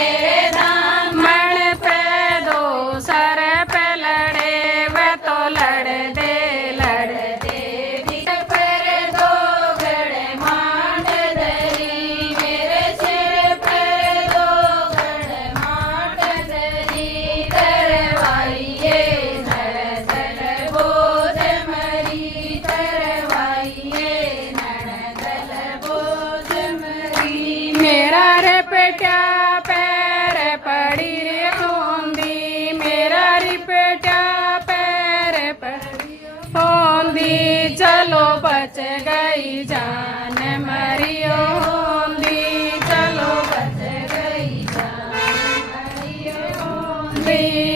तेरे धाम मण पे दो सर पे लड़े वे तो लड़ दे पर दो गड़ मांड धरी मेरे सिर पर दो गड़ मांड धरी तरवाइए नरदल बोझ मरी तरवाइए नरदल बोझ मरी मेरा रे पेट्या पैर पड़ी रे होंदी मेरा रे पेट्या पैर पड़ी होंदी चलो बच गई जान मरियो होंदी चलो बच गई जान मरियो होंदी